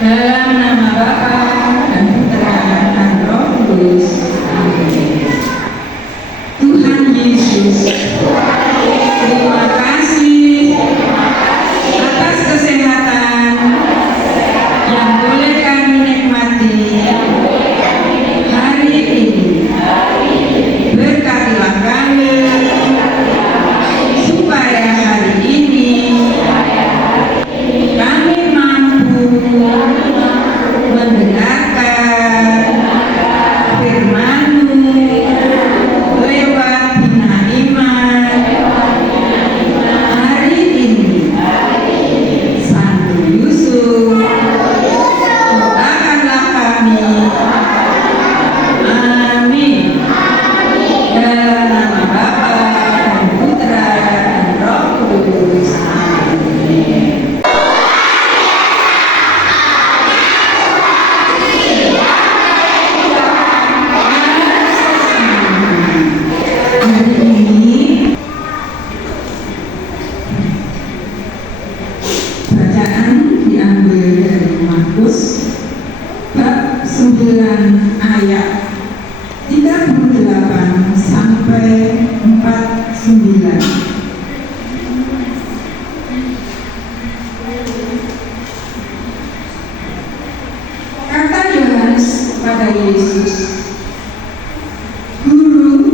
Dalam nama Bapa dan Putra dan Roh Kudus. Amin. Tuhan Yesus, terima kasih atas kesehatan yang boleh kami nikmati hari ini. Berkatilah kami supaya hari ini kami mampu mendengar bab 9 ayat 38 sampai 49. Kata Yohanes kepada Yesus, "Guru,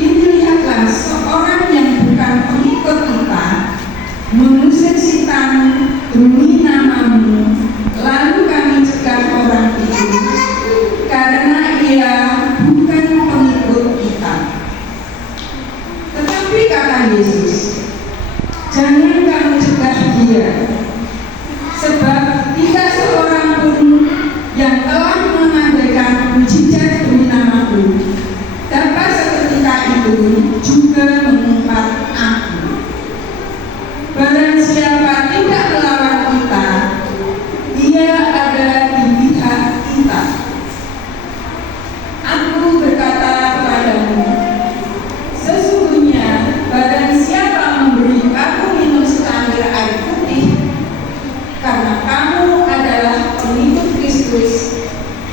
ini lihatlah seorang yang bukan pengikut kita mengusir setan demi namamu, lalu kami cegah orang itu karena ia bukan pengikut kita." Tetapi kata Yesus, "Jangan kamu cegah dia, sebab tidak seorang pun yang telah mengadakan mujizat demi namaku dapat seketika itu juga mengumpat aku. Barang siapa tidak melawan kita, dia ada di pihak kita. Aku berkata kepadamu, sesungguhnya barang siapa memberi kamu minum secangkir air putih karena kamu adalah pengikut Kristus,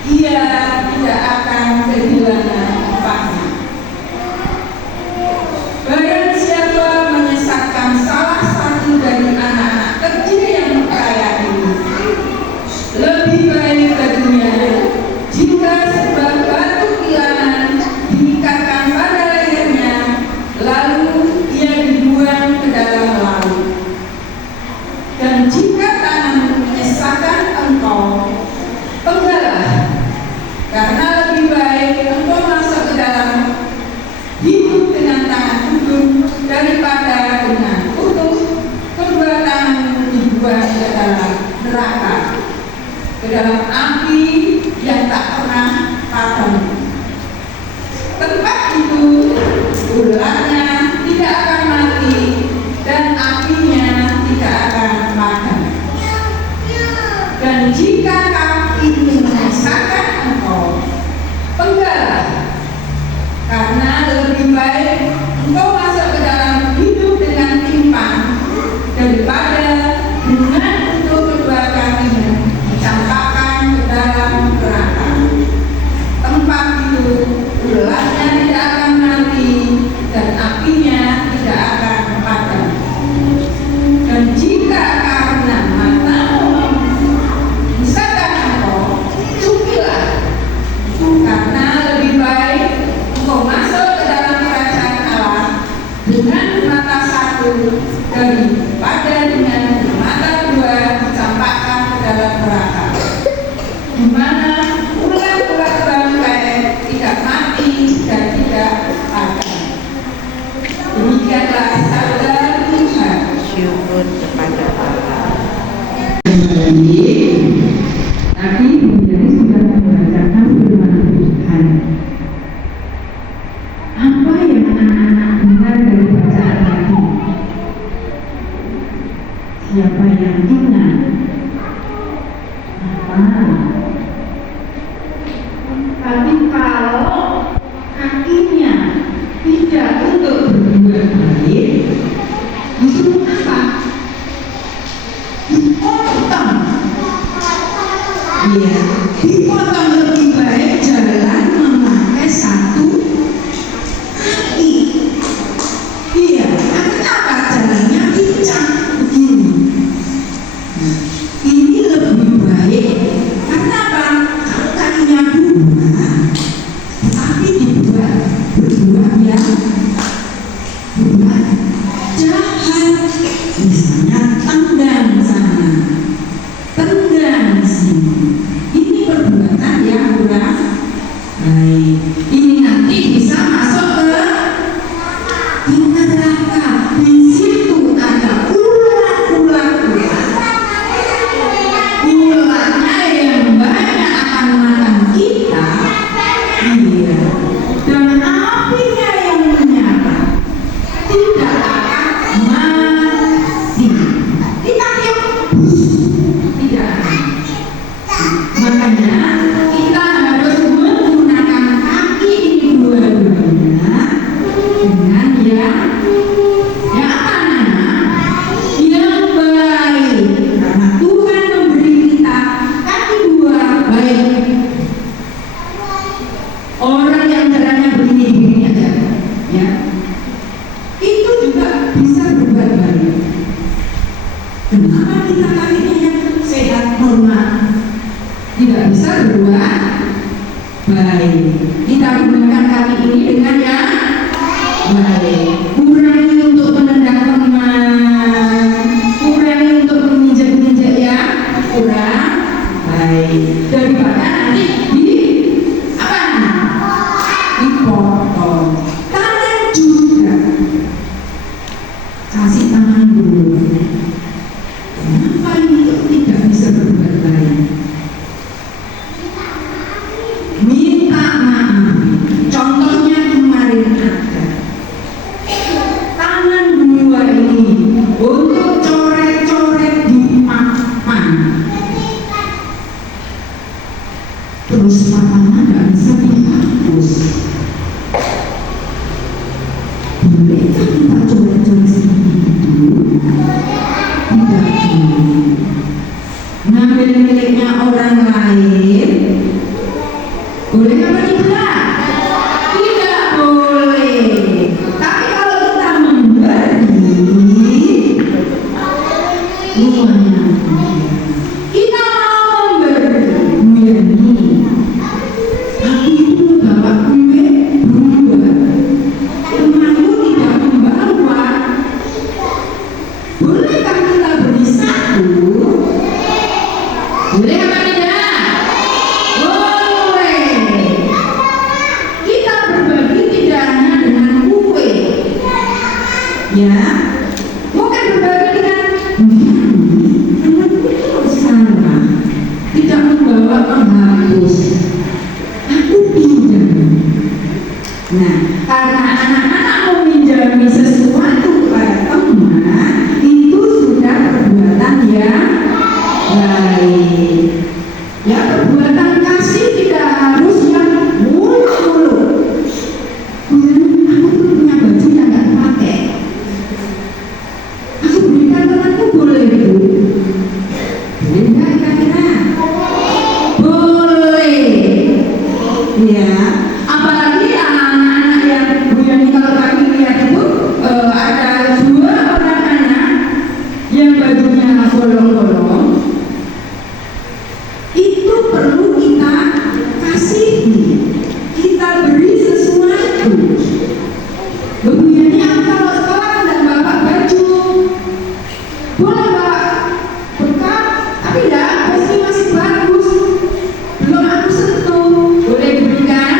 ia tidak akan kehilangan upahnya. Barang siapa menyesatkan salah satu dari anak-anak kecil yang percaya ini, lebih baik baginya jika sebuah batu pilangan diikatkan pada lehernya, lalu ia dibuang ke dalam laut. Dan jika tanganmu menyesatkan engkau, penggalah, karena lebih baik engkau masuk ke dalam hidup dengan tangan utuh daripada dengan utuh kedua tanganmu dibuang ke dalam neraka, ke dalam api yang tak pernah padam. Tempat itu ularnya tidak akan mati dan apinya tidak akan padam. Dan jika api itu menyesatkan engkau, penggalah, karena lebih baik engkau masuk ke dalam hidup dengan timpang daripada dengan untuk kedua kakimu dicampakkan ke dalam neraka. Tempat itu ularnya tidak akan mati dan apinya tidak akan padam. Dan jika karena matamu menyesatkan engkau, cukilah, karena lebih baik engkau masuk ke dalam kerajaan Allah dengan mata satu daripada dengan mata dua dicampakkan ke dalam neraka, di mana ulat-ulat bangkai tidak mati dan tidak padam. Demikianlah sabda Tuhan. Syukur kepada Allah. Tadi Bunda sudah membacakan firman Tuhan. Apa yang anak-anak dengar dari bacaan tadi? Siapa yang ingat? Apa? Tapi kalau kakinya tidak untuk berbuat baik, disuruh apa? Dipotong. Iya, dipotong lebih baik jalan memakai satu kaki. Iya, kenapa jalannya pincang begini? Nah, ini lebih baik. Kenapa? Kalau kakinya dua, tapi dibuat berdua ya, buat jahat. Misalnya tendang sana, tendang sini. Ini perbuatan yang kurang baik. Ini nanti bisa masuk ke neraka. Di situ ada ular-ular. Ularnya yang banyak akan makan kita. Iya. Dan apinya yang menyala tidak akan mati. Kita tidak akan. Makanya kita harus menggunakan kaki ini dua-duanya dengan yang apa Nana? Yang baik. Karena Tuhan memberi kita kaki dua baik bisa berbuat baik. Kita gunakan kaki ini dengan yang baik. Kurangi untuk menendang teman, kurangi untuk menginjak-injak yang kurang baik, daripada nanti dipotong. Tangan juga, kasih tangan dulu. Kenapa itu tidak bisa berbuat baik? Minta maaf. Contohnya kemarin ada tangan dua ini untuk coret-coret di papan. Terus papannya nggak bisa dihapus. Bolehkah kita coret-coret seperti itu? Tidak boleh. Ngambil miliknya orang lain boleh apa tidak? Tidak boleh. Tapi kalau kita memberi, semuanya kita mau memberi. Aku itu bawa kue dua, temanku tidak membawa. Bolehkah kita beri satu? Boleh apa tidak? Boleh. Kita berbagi tidak hanya dengan kue, ya. Mungkin berbagi dengan anakku itu salah, tidak membawa penghapus. Aku pinjam. Nah, karena anak-anak meminjami sesuatu kepada teman, itu sudah perbuatan yang baik. Ya, perbuatan kasih tidak harus yang muluk-muluk. Aku tuh punya baju yang nggak pakai, aku berikan temanku, boleh bu? Boleh nggak kira-kira? Boleh. Ya, apalagi anak-anak yang Bu Yani kalau kami lihat itu ada dua orang anak yang bajunya bolong-bolong. Itu perlu kita kasihi, kita beri sesuatu. Bu Yani aku kalau sekolah tidak bawa baju, boleh bawa bekal, tapi tidak, bajunya masih bagus, belum aku sentuh, boleh diberikan?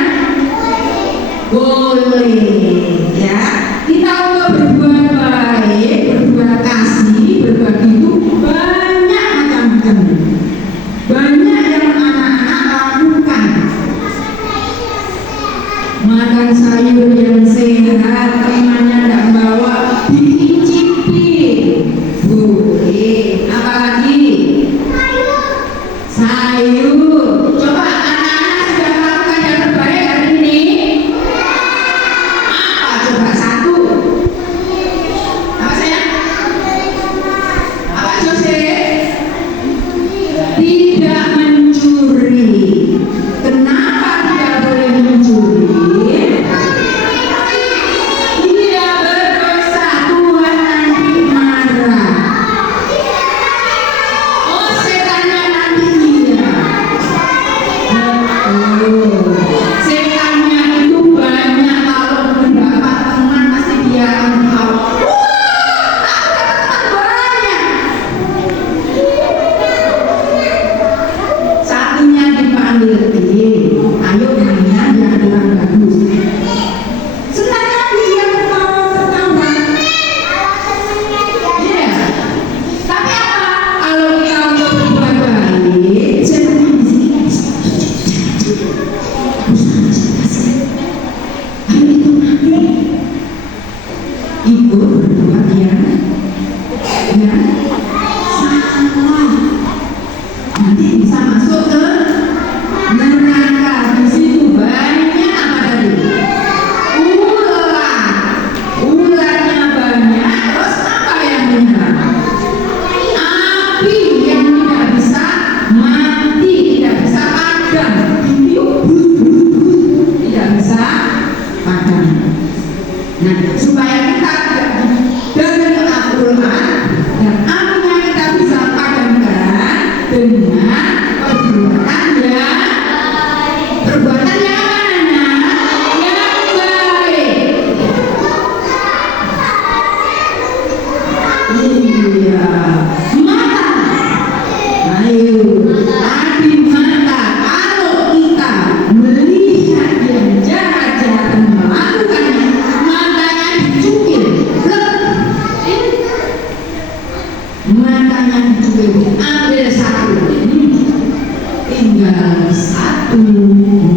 tinggal satu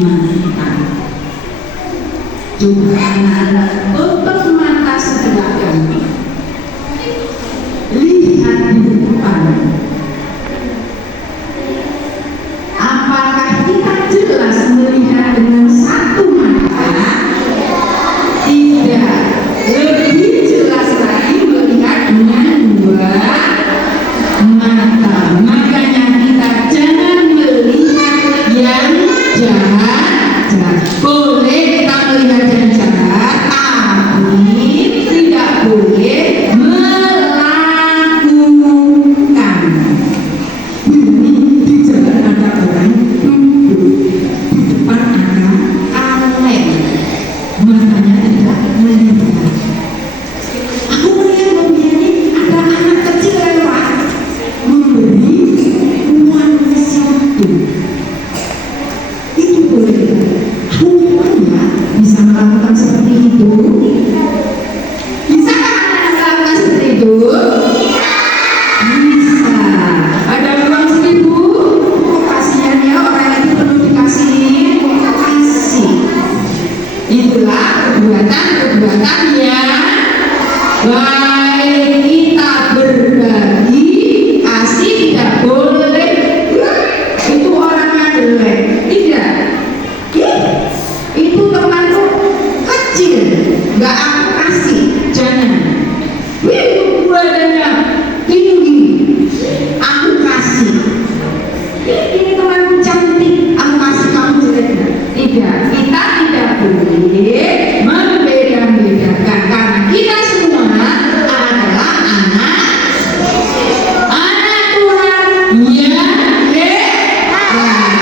mata. Coba anak-anak tutup mata sebelah kanan, lihat di depan. Apakah kita jelas melihat dengan satu mata? Tidak. Lebih jelas lagi melihat dengan dua mata. Makanya kita jangan melihat yang jahat. Boleh kita melihat yang jahat, tapi tidak boleh melakukan. Di jalan ada orang duduk, di depan ada kaleng, matanya tidak melihat. Aku melihat mobil ini ada anak kecil lewat, memberi uang sesuatu. Itu boleh. Aku ya bisa melakukan seperti itu. Bisa kan melakukan seperti itu? Bisa. Ada uang 1.000, kasihan ya orang itu perlu dikasih, kasih. Itulah perbuatan yang baik. Kita berbagi, kasih tidak boleh. Itu orangnya jelek, tidak. Itu temanku kecil, nggak aku kasih, jangan. Itu badannya tinggi, aku kasih. Ini temanku cantik, aku kasih, kamu jelek. Tidak, kita tidak boleh membeda-bedakan karena kita semua adalah anak Tuhan yang hebat.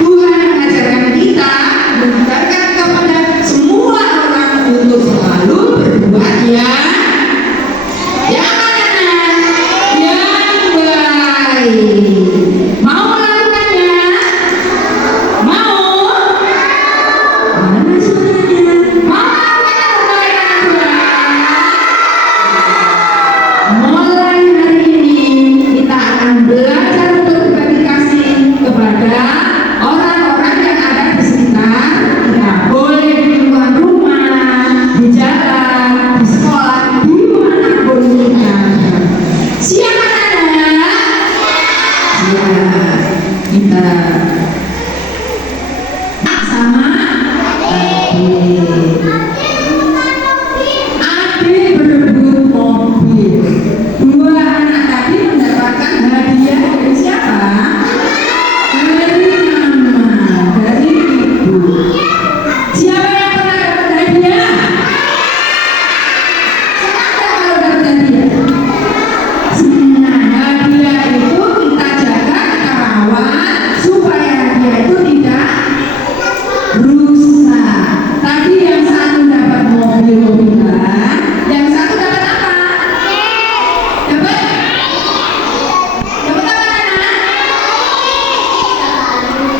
Tuhan mengajarkan kita, mengajarkan kepada semua orang untuk selalu berbuat yang baik. Mau melakukannya? Mau? Mana suaranya? Mau melakukan Tuhan? Mulai hari ini kita akan belajar untuk berbagi kasih kepada orang-orang yang ada di sekitar kita. Boleh di luar rumah, di jalan, di sekolah, dimanapun kita. Siapa anak? Ya, kita sama adik berebut mobil. Dua anak tadi mendapatkan hadiah dari siapa? Dari mama, dari ibu. Siapa yang pernah dapat hadiah? Senang kalau dapat hadiah? Senang. Hadiah itu kita jaga, kita rawat supaya hadiah itu tidak rusak. Tadi yang satu dapat mobil-mobilan, yang satu dapat apa? Dapat apa anak?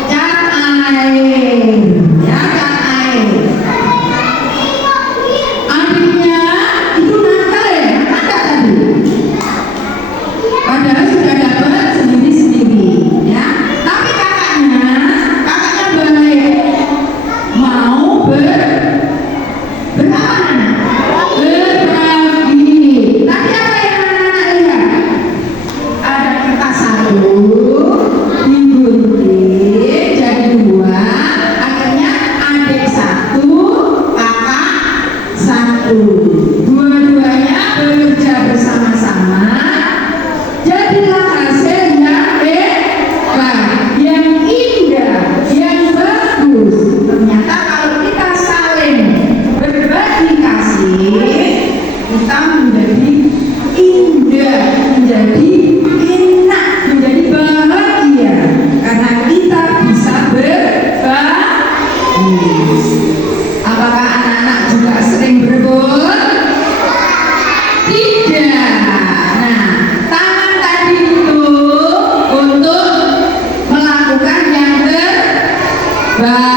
Cat air, ya cat air. Adiknya itu nakal ya, ada tadi. Padahal sudah dapat sendiri-sendiri, ya. Tapi kakaknya baik, mau berapa anak? Berbagi. Tadi apa yang anak-anak lihat? Ada kertas satu, digunting jadi dua, akhirnya adik satu, kakak satu. Dua-duanya bekerja bersama-sama. Jadilah hasil yang hebat, yang indah, yang bagus. Ternyata kalau kita saling berbagi kasih, kita menjadi indah, menjadi enak, menjadi bahagia karena kita bisa berbagi. Apakah anak-anak juga sering berebut? Tidak. Nah, tangan tadi itu untuk melakukan yang terbaik.